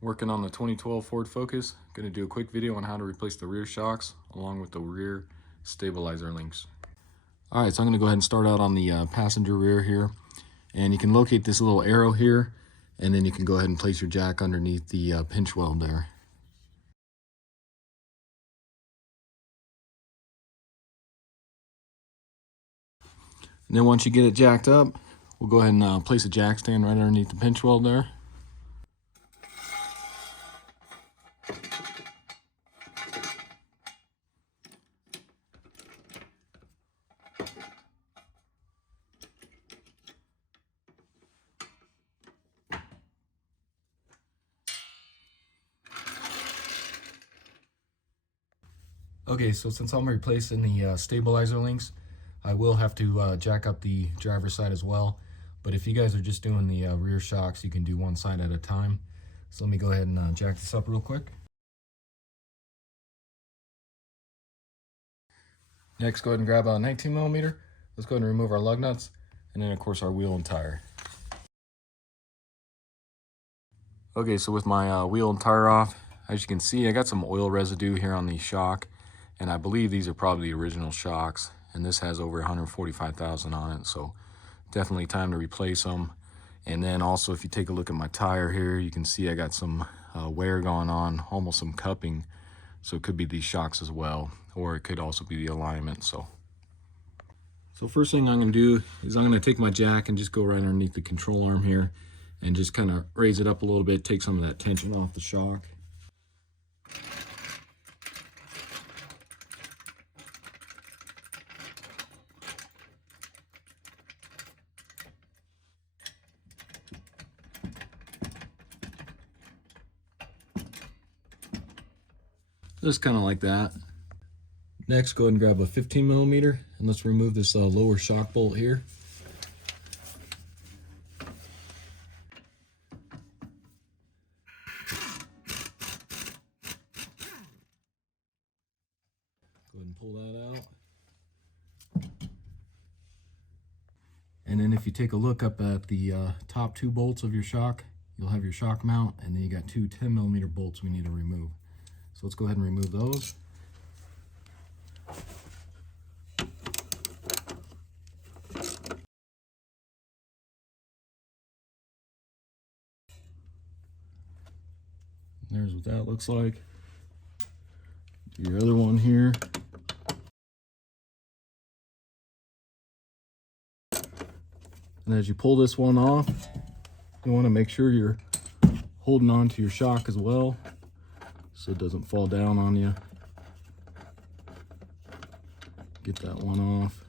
Working on the 2012 Ford Focus. Going to do a quick video on how to replace the rear shocks along with the rear stabilizer links. Alright, so I'm going to go ahead and start out on the passenger rear here. And you can locate this little arrow here, and then you can go ahead and place your jack underneath the pinch weld there. And then once you get it jacked up, we'll go ahead and place a jack stand right underneath the pinch weld there. Okay, so since I'm replacing the stabilizer links, I will have to jack up the driver's side as well. But if you guys are just doing the rear shocks, you can do one side at a time. So let me go ahead and jack this up real quick. Next, go ahead and grab a 19mm. Let's go ahead and remove our lug nuts, and then of course our wheel and tire. Okay, so with my wheel and tire off, as you can see, I got some oil residue here on the shock. And I believe these are probably the original shocks, and this has over 145,000 on it, so definitely time to replace them. And then also, if you take a look at my tire here, you can see I got some wear going on, almost some cupping, so it could be these shocks as well, or it could also be the alignment. So first thing I'm going to do is I'm going to take my jack and just go right underneath the control arm here and just kind of raise it up a little bit, take some of that tension off the shock. Just kind of like that. Next, go ahead and grab a 15mm and let's remove this lower shock bolt here. Go ahead and pull that out. And then if you take a look up at the top two bolts of your shock, you'll have your shock mount, and then you got two 10mm bolts we need to remove. So let's go ahead and remove those. There's what that looks like. Do your other one here. And as you pull this one off, you want to make sure you're holding on to your shock as well, so it doesn't fall down on you. Get that one off.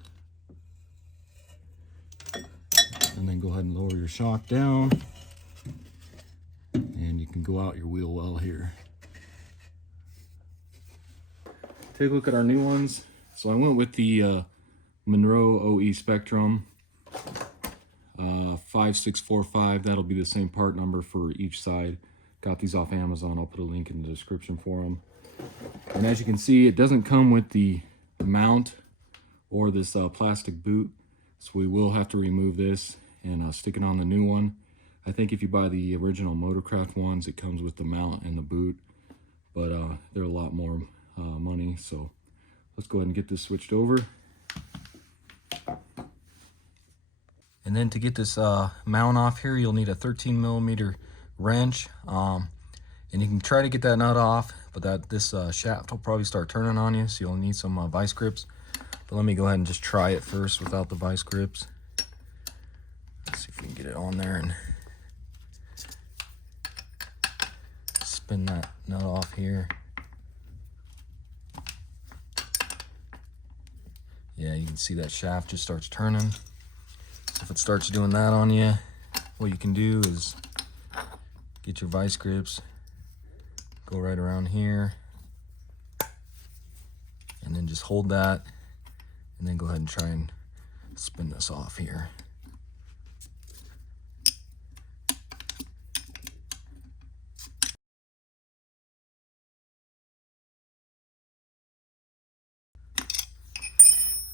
And then go ahead and lower your shock down. And you can go out your wheel well here. Take a look at our new ones. So I went with the Monroe OE Spectrum 5645. That'll be the same part number for each side. Got these off Amazon. I'll put a link in the description for them. And as you can see, it doesn't come with the mount or this plastic boot, so we will have to remove this and stick it on the new one. I think if you buy the original Motorcraft ones, it comes with the mount and the boot, but they're a lot more money. So let's go ahead and get this switched over. And then to get this mount off here, you'll need a 13mm wrench, and you can try to get that nut off, but this shaft will probably start turning on you, so you'll need some vice grips. But let me go ahead and just try it first without the vice grips. Let's see if we can get it on there and spin that nut off here. Yeah, you can see that shaft just starts turning. So if it starts doing that on you, what you can do is get your vice grips, go right around here, and then just hold that, and then go ahead and try and spin this off here.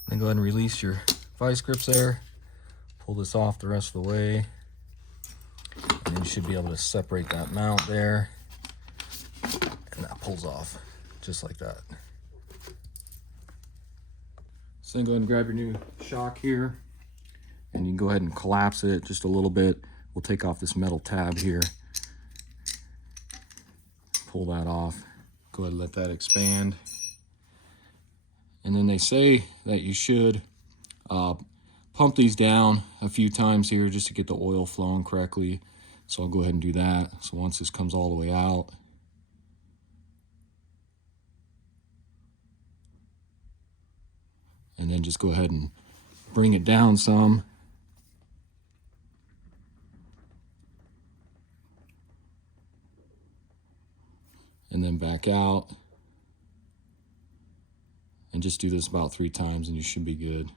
Then go ahead and release your vice grips there. Pull this off the rest of the way, and you should be able to separate that mount there. pulls off just like that. So then go ahead and grab your new shock here, and you can go ahead and collapse it just a little bit. We'll take off this metal tab here, pull that off, go ahead and let that expand. And then they say that you should pump these down a few times here just to get the oil flowing correctly. So I'll go ahead and do that. So once this comes all the way out, and then just go ahead and bring it down some. And then back out. And just do this about 3 times and you should be good.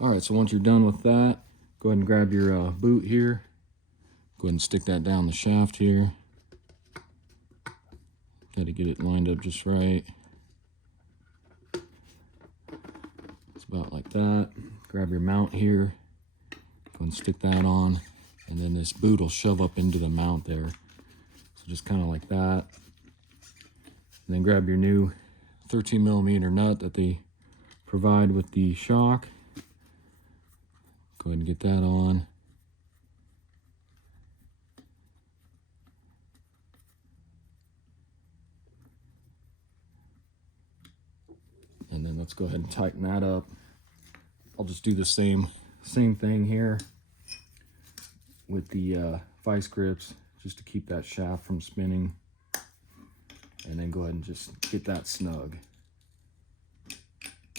All right, so once you're done with that, go ahead and grab your boot here. Go ahead and stick that down the shaft here. Got to get it lined up just right. It's about like that. Grab your mount here. Go and stick that on. And then this boot will shove up into the mount there. So just kind of like that. And then grab your new 13mm nut that they provide with the shock. Go ahead and get that on. And then let's go ahead and tighten that up. I'll just do the same thing here with the vice grips just to keep that shaft from spinning. And then go ahead and just get that snug.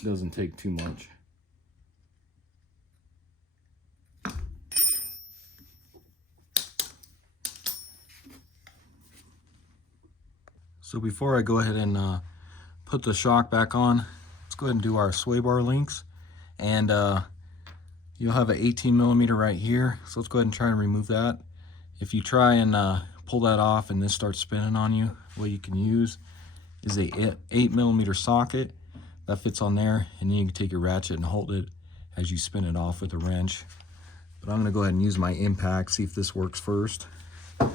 Doesn't take too much. So before I go ahead and put the shock back on, let's go ahead and do our sway bar links. And you'll have an 18mm right here. So let's go ahead and try and remove that. If you try and pull that off and this starts spinning on you, what you can use is a 8mm socket that fits on there, and then you can take your ratchet and hold it as you spin it off with a wrench. But I'm gonna go ahead and use my impact, see if this works first. And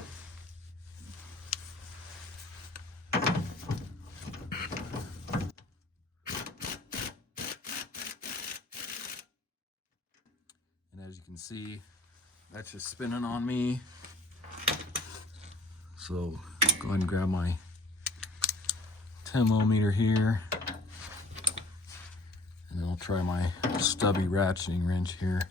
as you can see, that's just spinning on me. So go ahead and grab my 10mm here. And then I'll try my stubby ratcheting wrench here.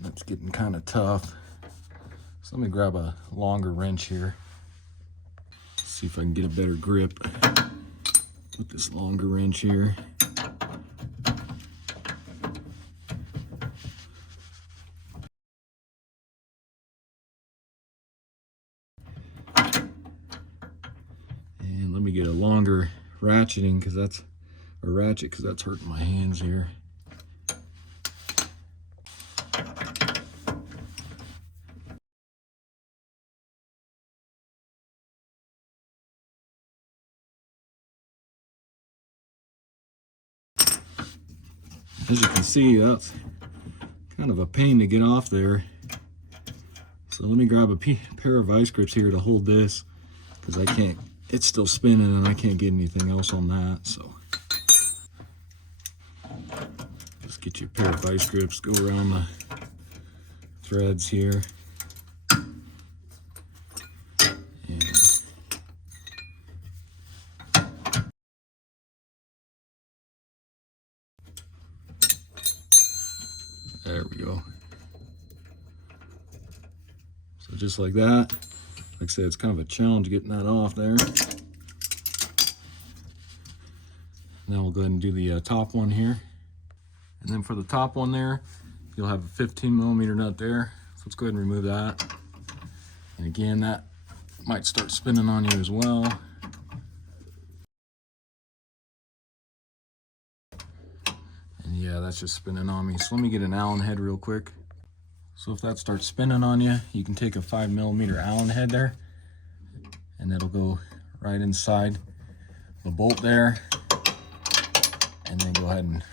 That's getting kind of tough. So let me grab a longer wrench here. See if I can get a better grip with this longer wrench here. And let me get a longer ratchet because that's hurting my hands here. As you can see, that's kind of a pain to get off there. So let me grab a pair of vice grips here to hold this, because I can't, it's still spinning and I can't get anything else on that. So just get your pair of vice grips, go around the threads here. There we go. So just like that. Like I said, it's kind of a challenge getting that off there. Now we'll go ahead and do the top one here. And then for the top one there, you'll have a 15mm nut there. So let's go ahead and remove that. And again, that might start spinning on you as well. And yeah, that's just spinning on me. So let me get an Allen head real quick. So if that starts spinning on you, you can take a 5mm Allen head there, and that'll go right inside the bolt there. And then go ahead and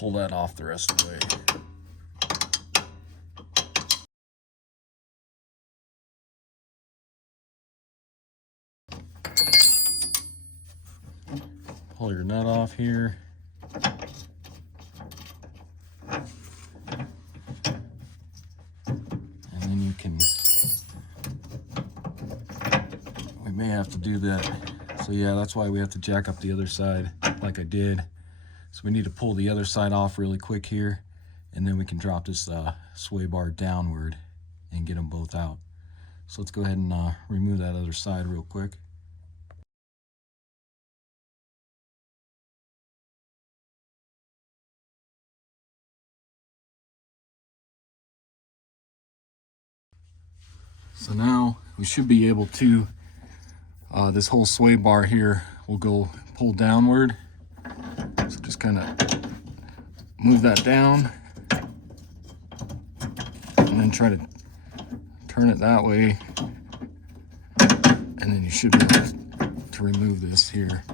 pull that off the rest of the way. Pull your nut off here. And then you can, we may have to do that. So yeah, that's why we have to jack up the other side like I did. So we need to pull the other side off really quick here, and then we can drop this sway bar downward and get them both out. So let's go ahead and remove that other side real quick. So now we should be able to, this whole sway bar here will go pull downward. So just kind of move that down and then try to turn it that way. And then you should be able to remove this here.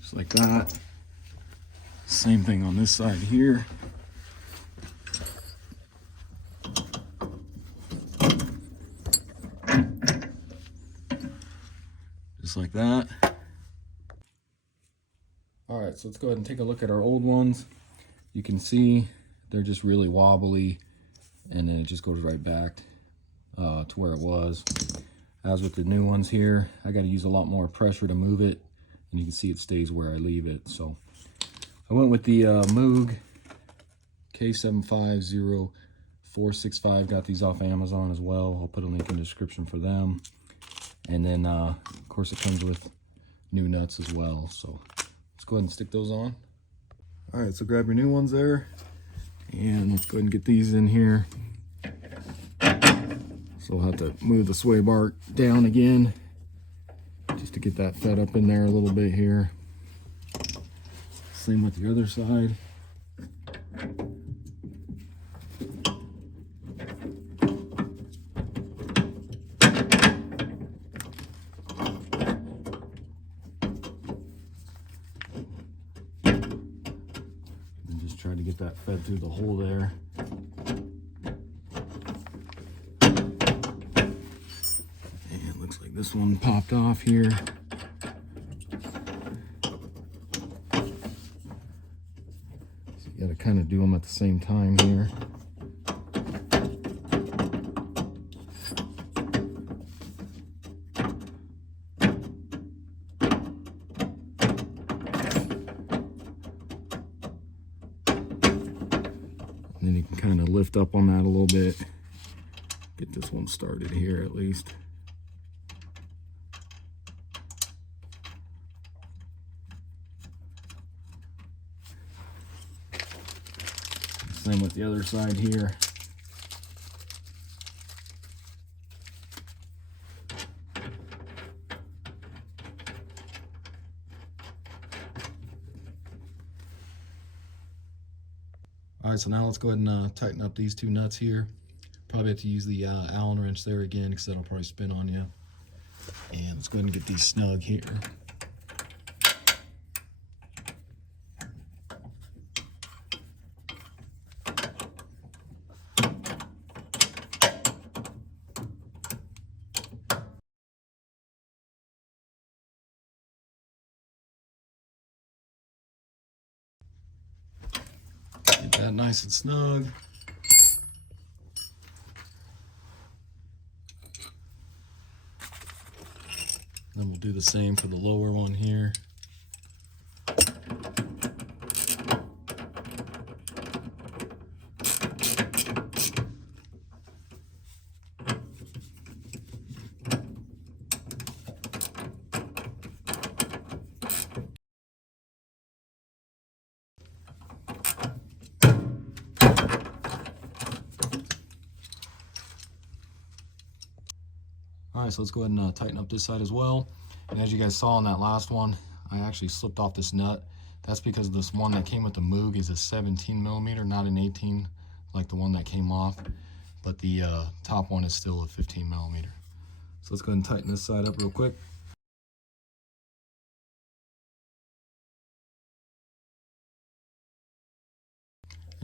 Just like that. Same thing on this side here. Just like that. All right, so let's go ahead and take a look at our old ones. You can see they're just really wobbly, and then it just goes right back to where it was. As with the new ones here, I got to use a lot more pressure to move it, and you can see it stays where I leave it. So I went with the Moog K750465. Got these off Amazon as well. I'll put a link in the description for them. And then, of course, it comes with new nuts as well. So let's go ahead and stick those on. All right, so grab your new ones there. And let's go ahead and get these in here. So we'll have to move the sway bar down again just to get that fed up in there a little bit here. Same with the other side. And just try to get that fed through the hole there. And it looks like this one popped off here. Got to kind of do them at the same time here. And then you can kind of lift up on that a little bit. Get this one started here at least. Same with the other side here. All right, so now let's go ahead and tighten up these two nuts here. Probably have to use the Allen wrench there again because that'll probably spin on you. And let's go ahead and get these snug here. Get that nice and snug. Then we'll do the same for the lower one here. All right, so let's go ahead and tighten up this side as well. And as you guys saw on that last one, I actually slipped off this nut. That's because this one that came with the Moog is a 17 millimeter, not an 18 like the one that came off. But the top one is still a 15 millimeter. So let's go ahead and tighten this side up real quick.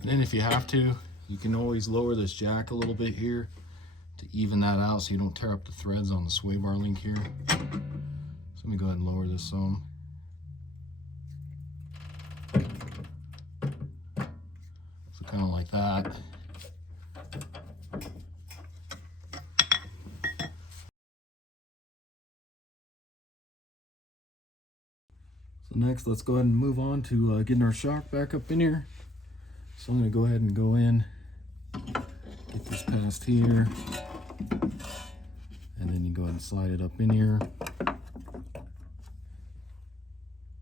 And then if you have to, you can always lower this jack a little bit here to even that out so you don't tear up the threads on the sway bar link here. So let me go ahead and lower this some. So kind of like that. So next, let's go ahead and move on to getting our shock back up in here. So I'm going to go ahead and go in, get this past here, and then you go ahead and slide it up in here.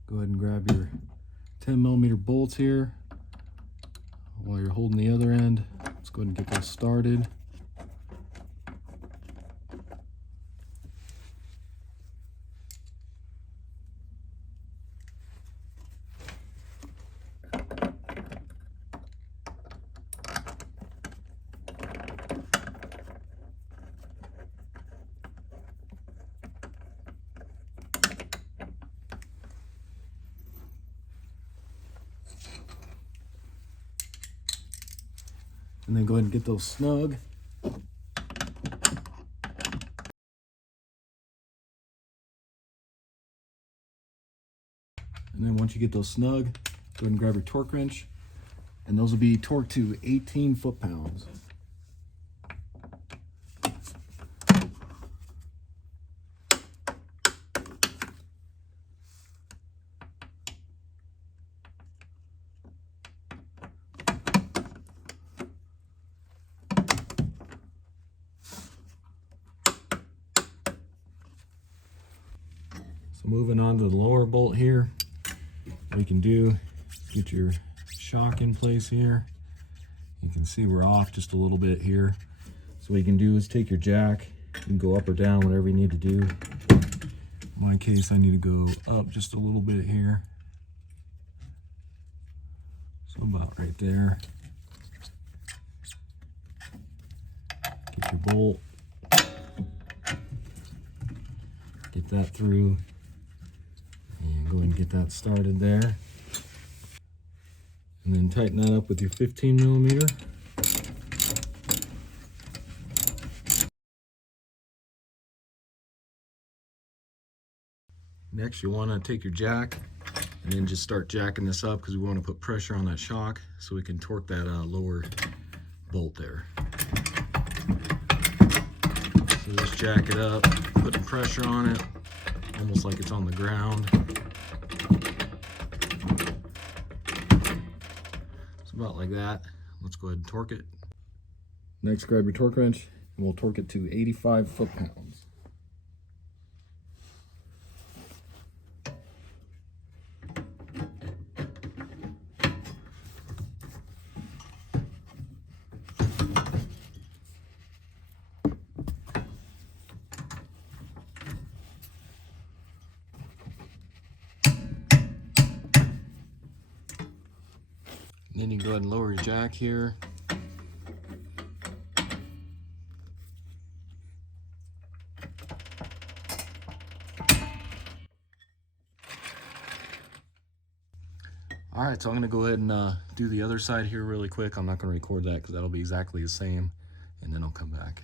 Go ahead and grab your 10mm bolts here while you're holding the other end. Let's go ahead and get this started. And then go ahead and get those snug. And then once you get those snug, go ahead and grab your torque wrench. And those will be torqued to 18 foot-pounds. So moving on to the lower bolt here, what you can do is get your shock in place here. You can see we're off just a little bit here. So what you can do is take your jack, you can go up or down, whatever you need to do. In my case, I need to go up just a little bit here. So about right there. Get your bolt, get that through, and go ahead and get that started there. And then tighten that up with your 15mm. Next, you want to take your jack and then just start jacking this up because we want to put pressure on that shock so we can torque that lower bolt there. So just jack it up, putting pressure on it, almost like it's on the ground. So about like that. Let's go ahead and torque it. Next, grab your torque wrench and we'll torque it to 85 foot-pounds. And then you can go ahead and lower your jack here. All right, so I'm gonna go ahead and do the other side here really quick. I'm not gonna record that because that'll be exactly the same, and then I'll come back.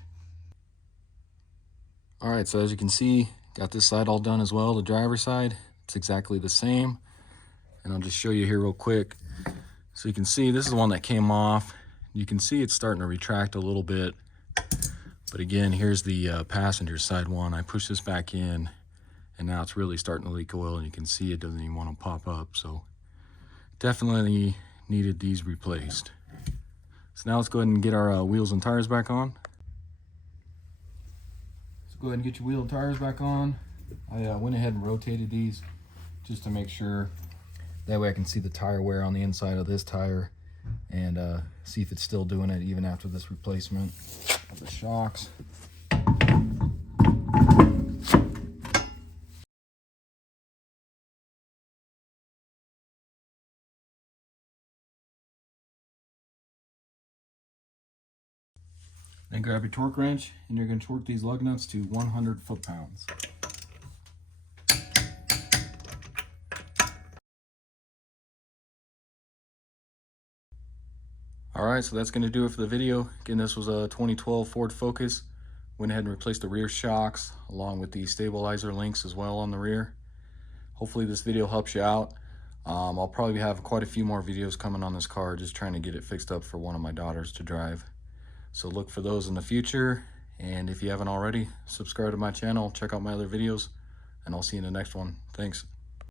All right, so as you can see, got this side all done as well, the driver's side. It's exactly the same. And I'll just show you here real quick. So you can see this is the one that came off. You can see it's starting to retract a little bit. But again, here's the passenger side one. I push this back in and now it's really starting to leak oil and you can see it doesn't even want to pop up. So definitely needed these replaced. So now let's go ahead and get our wheels and tires back on. So go ahead and get your wheel and tires back on. I went ahead and rotated these just to make sure. That way I can see the tire wear on the inside of this tire and see if it's still doing it even after this replacement of the shocks. Then grab your torque wrench and you're going to torque these lug nuts to 100 foot-pounds. All right, so that's going to do it for the video. Again, this was a 2012 Ford Focus. Went ahead and replaced the rear shocks along with the stabilizer links as well on the rear. Hopefully this video helps you out. I'll probably have quite a few more videos coming on this car, just trying to get it fixed up for one of my daughters to drive. So look for those in the future. And if you haven't already, subscribe to my channel, check out my other videos, and I'll see you in the next one. Thanks.